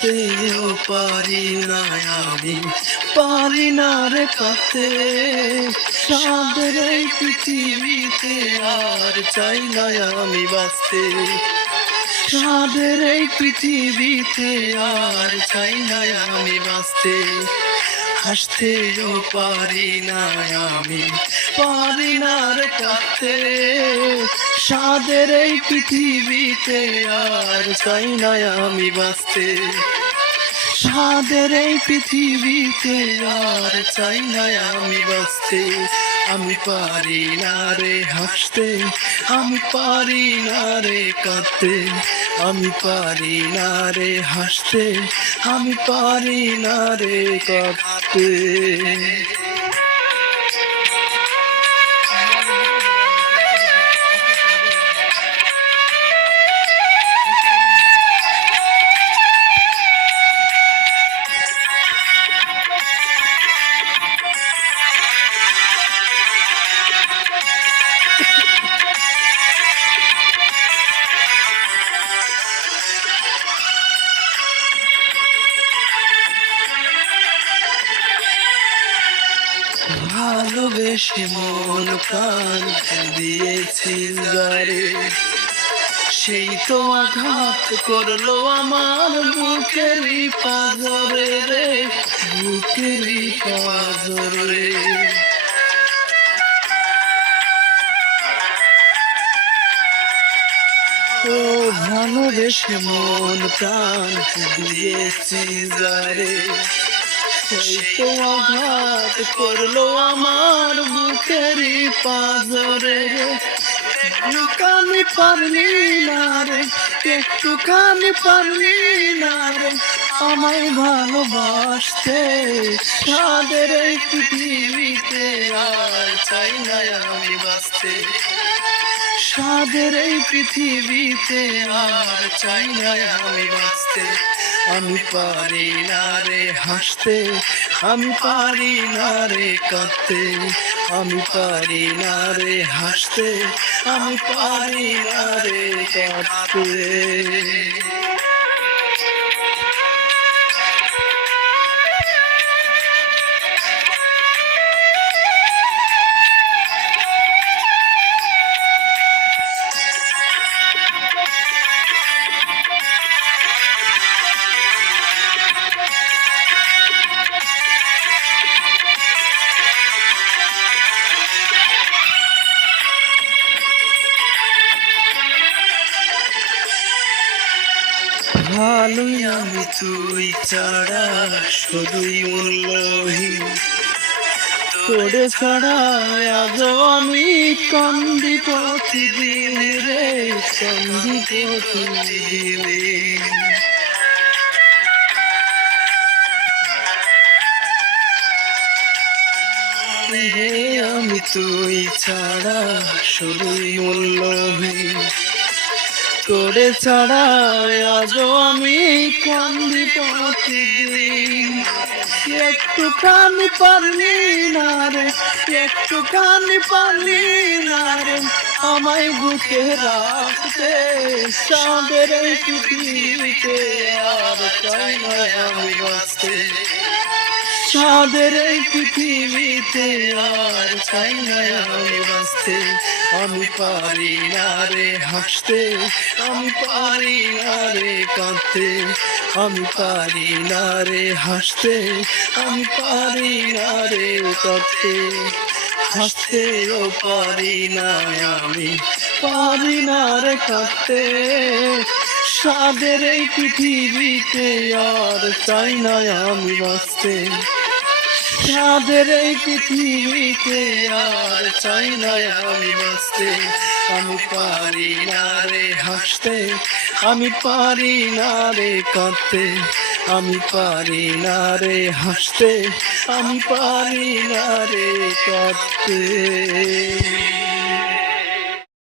হাসতেও পারি না আমি, পারি না রে কাঁদতে। সাদের এই পৃথিবীতে আর চাই না আমি বাঁচতে। সাদের এই পৃথিবীতে আর চাই না আমি বাঁচতে। হাসতেও পারি না আমি, পারি না রে কাঁদতে। সাদের এই পৃথিবীতে আর চাই না আমি বাঁচতে। সাদের এই পৃথিবীতে আর চাই না আমি বাঁচতে। আমি পারি না রে হাসতে, আমি পারি না রে কাঁদতে। আমি পারি না রে হাসতে, আমি পারি না রে কাঁদতে। ভালোবেসে মন প্রাণ দিয়েছি যারে, সেই তো আঘাত করলো আমার বুকেরই পাঁজরে রে, বুকেরই পাঁজরে। ও ভালোবেসে মন প্রাণ দিয়েছি যারে, সেই তো আঘাত করলো আমার বুকেরই পাঁজরে। একটুখানি পারলি না রে, একটুখানি পারলি না রে আমায় ভালোবাসতে। সাদের এই পৃথিবীতে আর চাই না আমি বাঁচতে। সাদের এই পৃথিবীতে আর চাই না আমি বাঁচতে। আমি পারি না রে হাসতে, আমি পারি না রে কাঁদতে। আমি পারি না রে হাসতে, আমি পারি না রে কাঁদতে। ভালোই আমি তুই ছাড়া শুধুই মূল্যহীন, তোরে ছাড়া আজও আমি কান্দি প্রতিদিন রে, কান্দি প্রতিদিন। হে আমি তুই ছাড়া শুধুই মূল্যহীন, তোরে ছাড়া আজও আমি কান্দি প্রতিদিন। একটুখানি পারলি না রে, একটুখানি পারলি না রে আমায় বুকে রাখতে। সাদের এই পৃথিবীতে আর চাই না আমি বাঁচতে। সাদের এই পৃথিবীতে আর চাই না আমি বাঁচতে। আমি পারি না রে হাসতে, আমি পারি না রে কাঁদতে। আমি পারি না রে হাসতে, আমি পারি না রে কাঁদতে। হাসতেও পারি না আমি, পারি না রে কাঁদতে। সাদের এই পৃথিবীতে আর চাই না আমি বাঁচতে। সাদের এই পৃথিবীতে আর চাই না আমি বাঁচতে। আমি পারি না রে হাসতে, আমি পারি না রে কাঁদতে। আমি পারি না রে হাসতে, আমি পারি না রে কাঁদতে।